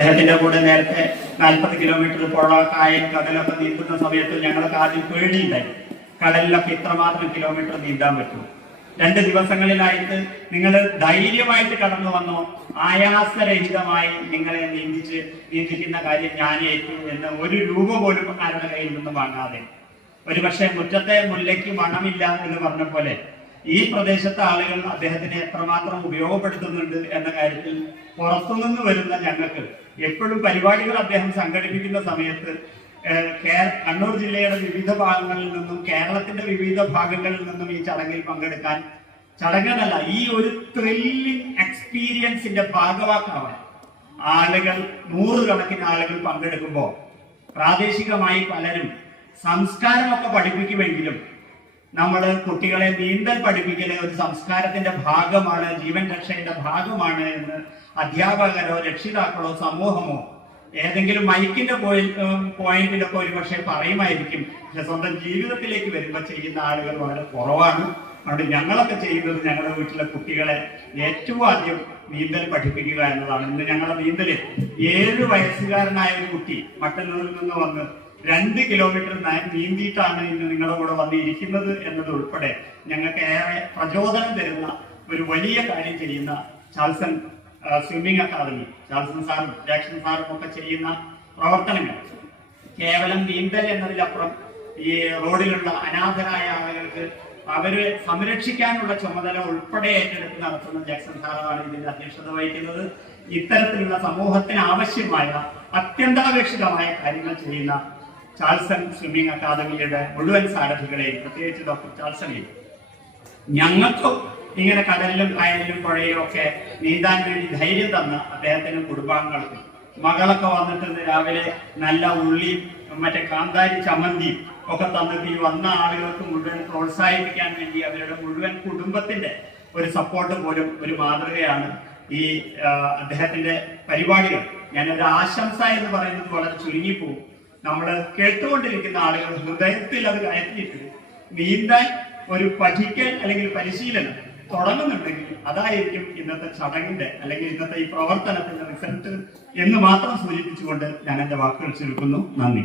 അദ്ദേഹത്തിന്റെ കൂടെ നേരത്തെ 40 കിലോമീറ്റർ പുഴ, കായൽ, കടലൊക്കെ നീന്തുന്ന സമയത്ത് ഞങ്ങൾക്ക് ആദ്യം പേടിയുണ്ടായി, കടലിലൊക്കെ ഇത്രമാത്രം കിലോമീറ്റർ നീന്താൻ പറ്റും. 2 ദിവസങ്ങളിലായിട്ട് നിങ്ങൾ ധൈര്യമായിട്ട് കടന്നു വന്നോ, ആയാസരഹിതമായി നിങ്ങളെ നീന്തിക്കുന്ന കാര്യം ഞാൻ ഏറ്റു എന്ന് ഒരു രൂപ പോലും ആരുടെ കയ്യിൽ നിന്നും വാങ്ങാതെ. ഒരുപക്ഷെ മുറ്റത്തെ മുല്ലയ്ക്ക് മണമില്ല എന്ന് പറഞ്ഞ പോലെ ഈ പ്രദേശത്തെ ആളുകൾ അദ്ദേഹത്തിനെ എത്രമാത്രം ഉപയോഗപ്പെടുത്തുന്നുണ്ട് എന്ന കാര്യത്തിൽ പുറത്തുനിന്ന് വരുന്ന ഞങ്ങൾക്ക് എപ്പോഴും പരിപാടികൾ അദ്ദേഹം സംഘടിപ്പിക്കുന്ന സമയത്ത് കണ്ണൂർ ജില്ലയുടെ വിവിധ ഭാഗങ്ങളിൽ നിന്നും കേരളത്തിന്റെ വിവിധ ഭാഗങ്ങളിൽ നിന്നും ഈ ചടങ്ങിൽ പങ്കെടുക്കാൻ, ചടങ്ങെന്നല്ല ഈ ഒരു ത്രില്ലിംഗ് എക്സ്പീരിയൻസിന്റെ ഭാഗമാക്കാവാൻ ആളുകൾ, 100 കണക്കിന് ആളുകൾ പങ്കെടുക്കുമ്പോൾ പ്രാദേശികമായി പലരും സംസ്കാരമൊക്കെ പഠിപ്പിക്കുമെങ്കിലും നമ്മൾ കുട്ടികളെ നീന്തൽ പഠിപ്പിക്കൽ ഒരു സംസ്കാരത്തിന്റെ ഭാഗമാണ്, ജീവൻ രക്ഷയുടെ ഭാഗമാണ് എന്ന് അധ്യാപകരോ രക്ഷിതാക്കളോ സമൂഹമോ ഏതെങ്കിലും മൈക്കിന്റെ പോയിന്റിലൊക്കെ ഒരു പക്ഷേ പറയുമായിരിക്കും. പക്ഷെ സ്വന്തം ജീവിതത്തിലേക്ക് വരുമ്പോൾ ചെയ്യുന്ന ആളുകൾ വളരെ കുറവാണ്. അതുകൊണ്ട് ഞങ്ങളൊക്കെ ചെയ്യുന്നത് ഞങ്ങളുടെ വീട്ടിലെ കുട്ടികളെ ഏറ്റവും ആദ്യം നീന്തൽ പഠിപ്പിക്കുക എന്നതാണ്. ഇന്ന് ഞങ്ങളുടെ നീന്തല് 7 വയസ്സുകാരനായ ഒരു കുട്ടി മട്ടന്നൂരിൽ നിന്ന് വന്ന് 2 കിലോമീറ്റർ നീന്തിയിട്ടാണ് ഇന്ന് നിങ്ങളുടെ കൂടെ വന്നിരിക്കുന്നത് എന്നത് ഉൾപ്പെടെ ഞങ്ങൾക്ക് ഏറെ പ്രചോദനം തരുന്ന ഒരു വലിയ കാര്യം ചെയ്യുന്ന ചാൾസൺ സ്വിമ്മിംഗ് അക്കാദമി, ചാൾസൺ സാറും ജാക്സൺ സാറും ഒക്കെ ചെയ്യുന്ന പ്രവർത്തനങ്ങൾ കേവലം നീന്തൽ എന്നതിലപ്പുറം ഈ റോഡിലുള്ള അനാഥരായ ആളുകൾക്ക് അവരെ സംരക്ഷിക്കാനുള്ള ചുമതല ഉൾപ്പെടെ ഏറ്റെടുത്ത് നടത്തുന്ന ജാക്സൺ സാറാണ് ഇതിന്റെ അധ്യക്ഷത വഹിക്കുന്നത്. ഇത്തരത്തിലുള്ള സമൂഹത്തിന് ആവശ്യമായ അത്യന്താപേക്ഷിതമായ കാര്യങ്ങൾ ചെയ്യുന്ന ചാൾസൺ സ്വിമ്മിംഗ് അക്കാദമിയുടെ മുഴുവൻ സാരഥികളെയും, പ്രത്യേകിച്ച് ഡോക്ടർ ചാൾസണെയും, ഞങ്ങൾക്കും ഇങ്ങനെ കടലിലും കായലിലും പുഴയിലും ഒക്കെ നീന്താൻ വേണ്ടി ധൈര്യം തന്ന അദ്ദേഹത്തിനും കുടുംബാംഗങ്ങൾക്കും, മകളൊക്കെ വന്നിട്ട് രാവിലെ നല്ല ഉള്ളിയും മറ്റേ കാന്താരി ചമ്മന്തിയും ഒക്കെ തന്നിട്ട് ഈ വന്ന ആളുകൾക്ക് മുഴുവൻ പ്രോത്സാഹിപ്പിക്കാൻ വേണ്ടി അവരുടെ മുഴുവൻ കുടുംബത്തിന്റെ ഒരു സപ്പോർട്ട് പോലും ഒരു മാതൃകയാണ് ഈ അദ്ദേഹത്തിന്റെ പരിപാടികൾ. ഞാനൊരു ആശംസ എന്ന് പറയുന്നത് വളരെ ചുരുങ്ങിപ്പോകും. നമ്മൾ കേട്ടുകൊണ്ടിരിക്കുന്ന ആളുകൾ ഹൃദയത്തിൽ അത് കയറ്റിയിട്ട് നീന്താൻ ഒരു പഠിക്കൽ അല്ലെങ്കിൽ പരിശീലനം തുടങ്ങുന്നുണ്ടെങ്കിൽ അതായിരിക്കും ഇന്നത്തെ ചടങ്ങിന്റെ അല്ലെങ്കിൽ ഇന്നത്തെ ഈ പ്രവർത്തനത്തിന്റെ റിസൾട്ട് എന്ന് മാത്രം സൂചിപ്പിച്ചുകൊണ്ട് ഞാൻ എന്റെ വാക്കുകൾ ചുരുക്കുന്നു. നന്ദി.